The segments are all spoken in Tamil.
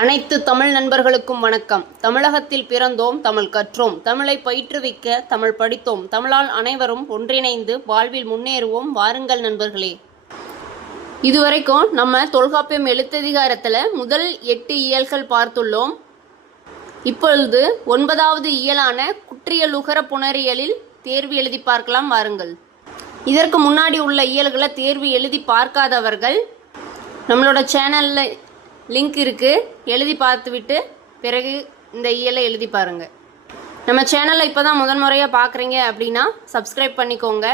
அனைத்து தமிழ் நண்பர்களுக்கும் வணக்கம். தமிழகத்தில் பிறந்தோம், தமிழ் கற்றோம், தமிழை பயிற்றுவிக்க தமிழ் படித்தோம், தமிழால் அனைவரும் ஒன்றிணைந்து வாழ்வில் முன்னேறுவோம். வாருங்கள் நண்பர்களே. இதுவரைக்கும் நம்ம தொல்காப்பியம் எழுத்ததிகாரத்தில் முதல் 8 இயல்கள் பார்த்துள்ளோம். இப்பொழுது 9வது இயலான குற்றியலுகர புணரியலில் தேர்வு எழுதி பார்க்கலாம். வாருங்கள். இதற்கு முன்னாடி உள்ள இயல்களை தேர்வு எழுதி பார்க்காதவர்கள் நம்மளோட சேனலில் லிங்க் இருக்குது, எழுதி பார்த்துவிட்டு பிறகு இந்த இயலை எழுதி பாருங்கள். நம்ம சேனலில் இப்போ தான் முதன்முறையாக பார்க்குறீங்க அப்படின்னா சப்ஸ்கிரைப் பண்ணிக்கோங்க,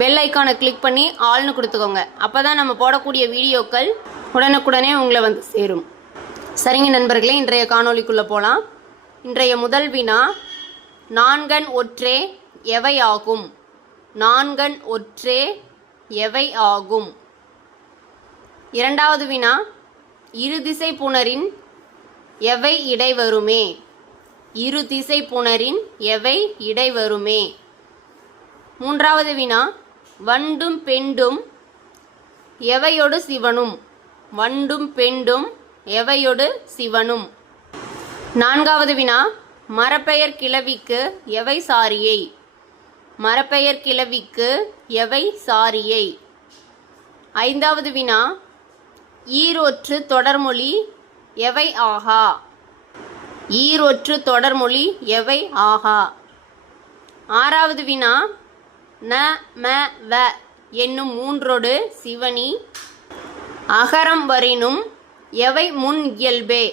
பெல் ஐக்கானை கிளிக் பண்ணி ஆல்னு கொடுத்துக்கோங்க. அப்போ தான் நம்ம போடக்கூடிய வீடியோக்கள் உடனுக்குடனே உங்களை வந்து சேரும். சரிங்க நண்பர்களே, இன்றைய காணொளிக்குள்ளே போகலாம். இன்றைய முதல் வினா, நான்கண் ஒற்றே எவை ஆகும்? நான்கண் ஒற்றே எவை ஆகும்? இரண்டாவது வினா, இருதிசை புணரின் எவை இடைவருமே? இருதிசை புணரின் எவை இடைவருமே? மூன்றாவது வினா, வண்டும் பெண்டும் எவையொடு சிவனும்? வண்டும் பெண்டும் எவையொடு சிவனும்? நான்காவது வினா, மரப்பெயர் கிளவிக்கு எவை சாரியை? மரப்பெயர் கிளவிக்கு எவை சாரியை? ஐந்தாவது வினா, ஈரொற்று தொடர்மொழி எவை ஆகா? ஈரொற்று தொடர்மொழி எவை ஆகா? ஆறாவது வினா, ந ம வ என்னும் மூன்றொடு சிவனி அகரம் வரினும் எவை முன் இயல்பே?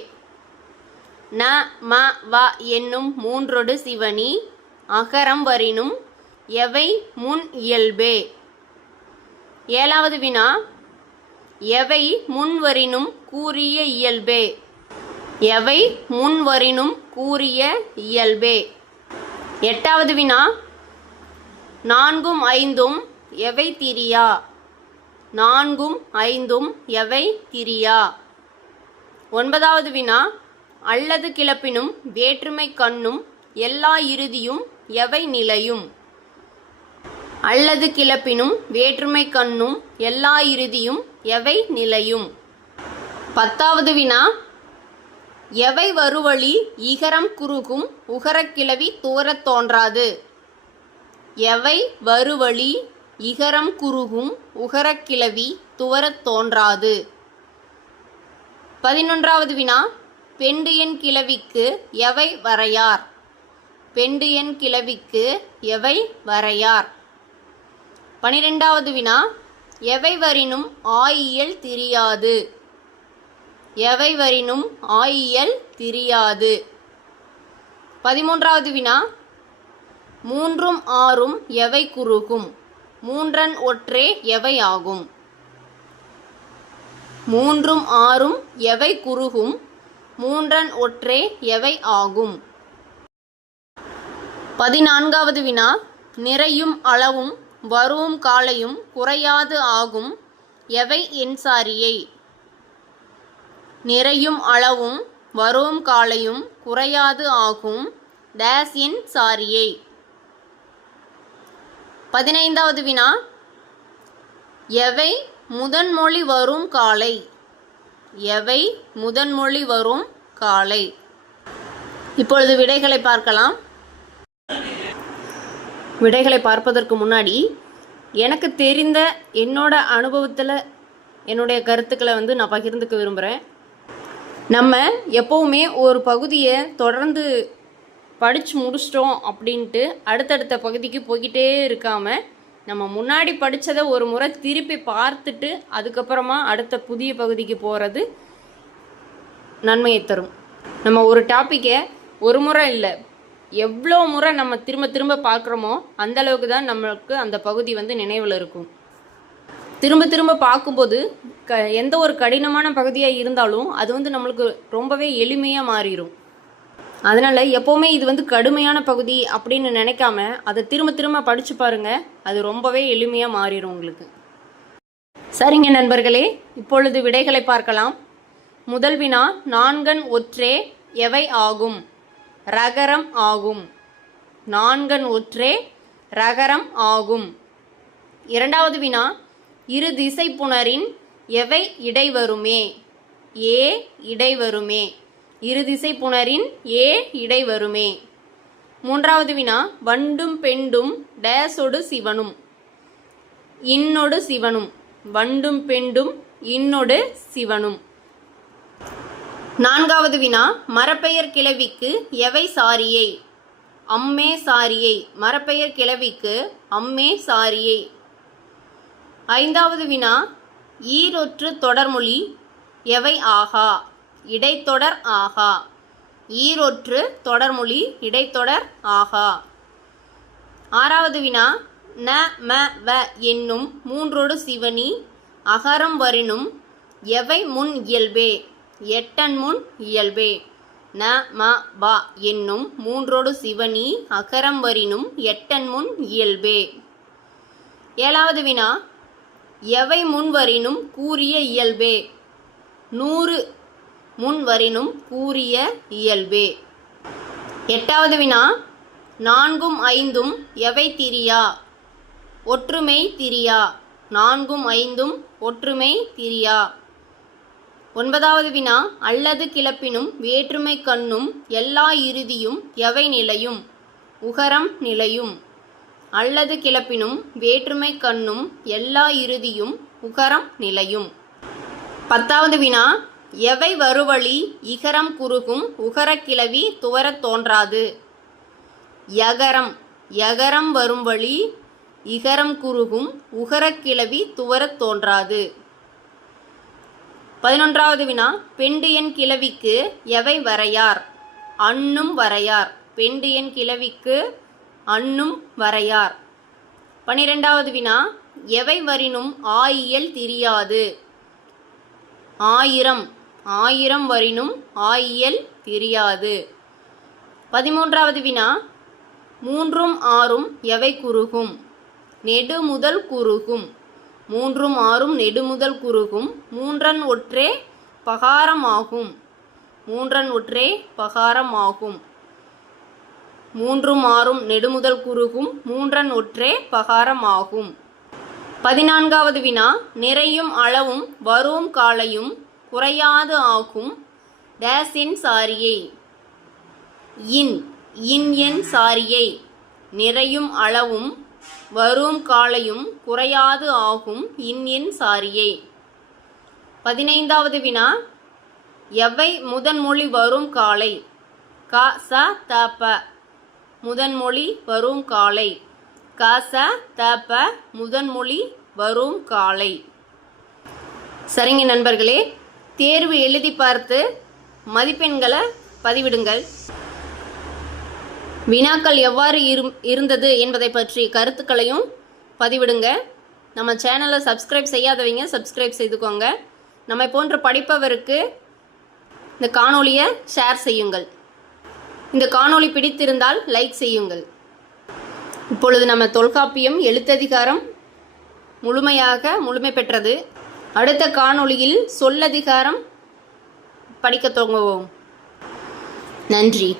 ந ம வ என்னும் மூன்றொடு சிவனி அகரம் வரினும் எவை முன் இயல்பே? ஏழாவது வினா, எவை முன்வரினும் கூறிய இயல்பே? எவை முன்வரினும் கூறிய இயல்பே? எட்டாவது வினா, நான்கும் ஐந்தும் எவை திரியா? நான்கும் ஐந்தும் எவை திரியா? ஒன்பதாவது வினா, அல்லது கிளப்பினும் வேற்றுமை கண்ணும் எல்லா இறுதியும் எவை நிலையும்? அல்லது கிளப்பினும் வேற்றுமை கண்ணும் எல்லா இறுதியும் எவை நிலையும்? பத்தாவது வினா, எவை வருவழி இகரம் குறுகும் உகரக்கிளவி தூரத் தோன்றாது? எவை வருவழி இகரம் குறுகும் உகரக்கிளவி தூரத் தோன்றாது? 11வது வினா, பெண்டு என் கிளவிக்கு எவை வரையார்? பெண்டு என் கிளவிக்கு எவை வரையார்? 12வது வினா, எவை வரினும் ஆயியல் திரியாது? எவை வரினும் ஆயியல் திரியாது? 13வது வினா, மூன்றும் ஆறும் எவை குறுகும்? மூன்றன் ஒற்றே எவை ஆகும்? மூன்றும் ஆறும் எவை குறுகும்? மூன்றன் ஒற்றே எவை ஆகும்? 14வது வினா, நிறையும் அளவும் வருவும் காலையும் குறையாது ஆகும் எவை என்சாரியை? நிறையும் அளவும் வருவும் காலையும் குறையாது ஆகும் டேஸ் என் சாரியை? 15வது வினா, எவை முதன்மொழி வரும் காலை? எவை முதன்மொழி வரும் காலை? இப்பொழுது விடைகளை பார்க்கலாம். விடைகளை பார்ப்பதற்கு முன்னாடி எனக்கு தெரிந்த என்னோட அனுபவத்தில் என்னுடைய கருத்துக்களை நான் பகிர்ந்துக்க விரும்புகிறேன். நம்ம எப்போவுமே ஒரு பகுதியை தொடர்ந்து படித்து முடிச்சிட்டோம் அப்படின்ட்டு அடுத்தடுத்த பகுதிக்கு போய்கிட்டே இருக்காமல் நம்ம முன்னாடி படித்ததை ஒரு முறை திருப்பி பார்த்துட்டு அதுக்கப்புறமா அடுத்த புதிய பகுதிக்கு போகிறது நன்மையை தரும். நம்ம ஒரு டாப்பிக்கை ஒரு முறை இல்லை, எவ்வளோ முறை நம்ம திரும்ப திரும்ப பார்க்குறோமோ அந்தளவுக்கு தான் நம்மளுக்கு அந்த பகுதி நினைவில் இருக்கும். திரும்ப திரும்ப பார்க்கும்போது எந்த ஒரு கடினமான பகுதியாக இருந்தாலும் அது நம்மளுக்கு ரொம்பவே எளிமையாக மாறிடும். அதனால் எப்போவுமே இது கடுமையான பகுதி அப்படின்னு நினைக்காம அதை திரும்ப திரும்ப படித்து பாருங்கள், அது ரொம்பவே எளிமையாக மாறிடும் உங்களுக்கு. சரிங்க நண்பர்களே, இப்பொழுது விடைகளை பார்க்கலாம். முதல் வினா, நான்கண் ஒற்றே எவை ஆகும்? ரகரம் ஆகும். நான்கண் ஒற்றே ரகரம் ஆகும். இரண்டாவது வினா, இரு திசை புணரின் எவை இடைவருமே? ஏ இடை வருமே. இருதிசை புணரின் ஏ இடை வருமே. மூன்றாவது வினா, வண்டும் பெண்டும் டேஸொடு சிவனும். இன்னொடு சிவனும். வண்டும் பெண்டும் இன்னொடு சிவனும். நான்காவது வினா, மரப்பெயர் கிளவிக்கு எவை சாரியை. அம்மே சாரியை. மரப்பெயர் கிளவிக்கு அம்மே சாரியை. ஐந்தாவது வினா, ஈரொற்று தொடர்மொழி எவை ஆகா. இடைத்தொடர் ஆகா. ஈரொற்று தொடர்மொழி இடைத்தொடர் ஆகா. ஆறாவது வினா, ந ம வ என்னும் மூன்றொடு சிவனி அகரம் வரினும் எவை முன் இயல்பே. எட்டன் முன் இயல்பே. ந ம வ என்னும் மூன்றொடு சிவனி அகரம் வரினும் எட்டன் முன் இயல்பே. ஏழாவது வினா, எவை முன்வரினும் கூறிய இயல்பே. 100 முன்வரினும் கூறிய இயல்பே. எட்டாவது வினா, 4ம் 5ம் எவை திரியா. ஒற்றுமை திரியா. 4ம் 5ம் ஒற்றுமை திரியா. ஒன்பதாவது வினா, அல்லது கிளப்பினும் வேற்றுமை கண்ணும் எல்லா இறுதியும் எவை நிலையும். உகரம் நிலையும். அல்லது கிளப்பினும் வேற்றுமை கண்ணும் எல்லா இறுதியும் உகரம் நிலையும். பத்தாவது வினா, எவை வருவழி இகரம் குறுகும் உகரக் கிளவி துவரத் தோன்றாது. யகரம். யகரம் வரும் வழி இகரம் குறுகும் உகரக் கிளவி துவரத் தோன்றாது. 11வது வினா, பெண்டு என் கிளவிக்கு எவை வரையார். அன்னும் வரையார். பெண்டு என் கிளவிக்கு அன்னும் வரையார். 12வது வினா, எவை வரினும் ஆயியல் திரியாது. ஆயிரம். ஆயிரம் வரினும் ஆயியல் திரியாது. 13வது வினா, 3ம் 6ம் எவை குறுகும். நெடுமுதல் குறுகும். 3ம் 6ம் நெடுமுதல் குறுகும். மூன்றன் ஒற்றே பகாரமாகும். மூன்றன் ஒற்றே பகாரமாகும். 3ம் 6ம் நெடுமுதல் குறுகும். மூன்றன் ஒற்றே பகாரமாகும். 14வது வினா, நிறையும் அளவும் வரும் காலையும் குறையாது ஆகும் டேஸின் சாரியை. இன். இன் என் சாரியை. நிறையும் அளவும் வரும் காலையும் குறையாது ஆகும் இன் என் சாரியை. 15வது வினா, எவை முதன்மொழி வரும் காலை. க ச த ப. முதன்மொழி வரும் காலை. க ச த ப முதன்மொழி வரும் காலை. சரிங்க நண்பர்களே, தேர்வு எழுதி பார்த்து மதிப்பெண்களை பதிவிடுங்கள். வினாக்கள் எவ்வாறு இருந்தது என்பதை பற்றி கருத்துக்களையும் பதிவிடுங்க. நம்ம சேனலை சப்ஸ்கிரைப் செய்யாதவங்க சப்ஸ்கிரைப் செய்துக்கோங்க. நம்மை போன்ற படிப்பவருக்கு இந்த காணொளியை ஷேர் செய்யுங்கள். இந்த காணொளி பிடித்திருந்தால் லைக் செய்யுங்கள். இப்பொழுது நம்ம தொல்காப்பியம் எழுத்ததிகாரம் முழுமை பெற்றது. அடுத்த காணொளியில் சொல்லதிகாரம் படிக்க துவங்குவோம். நன்றி.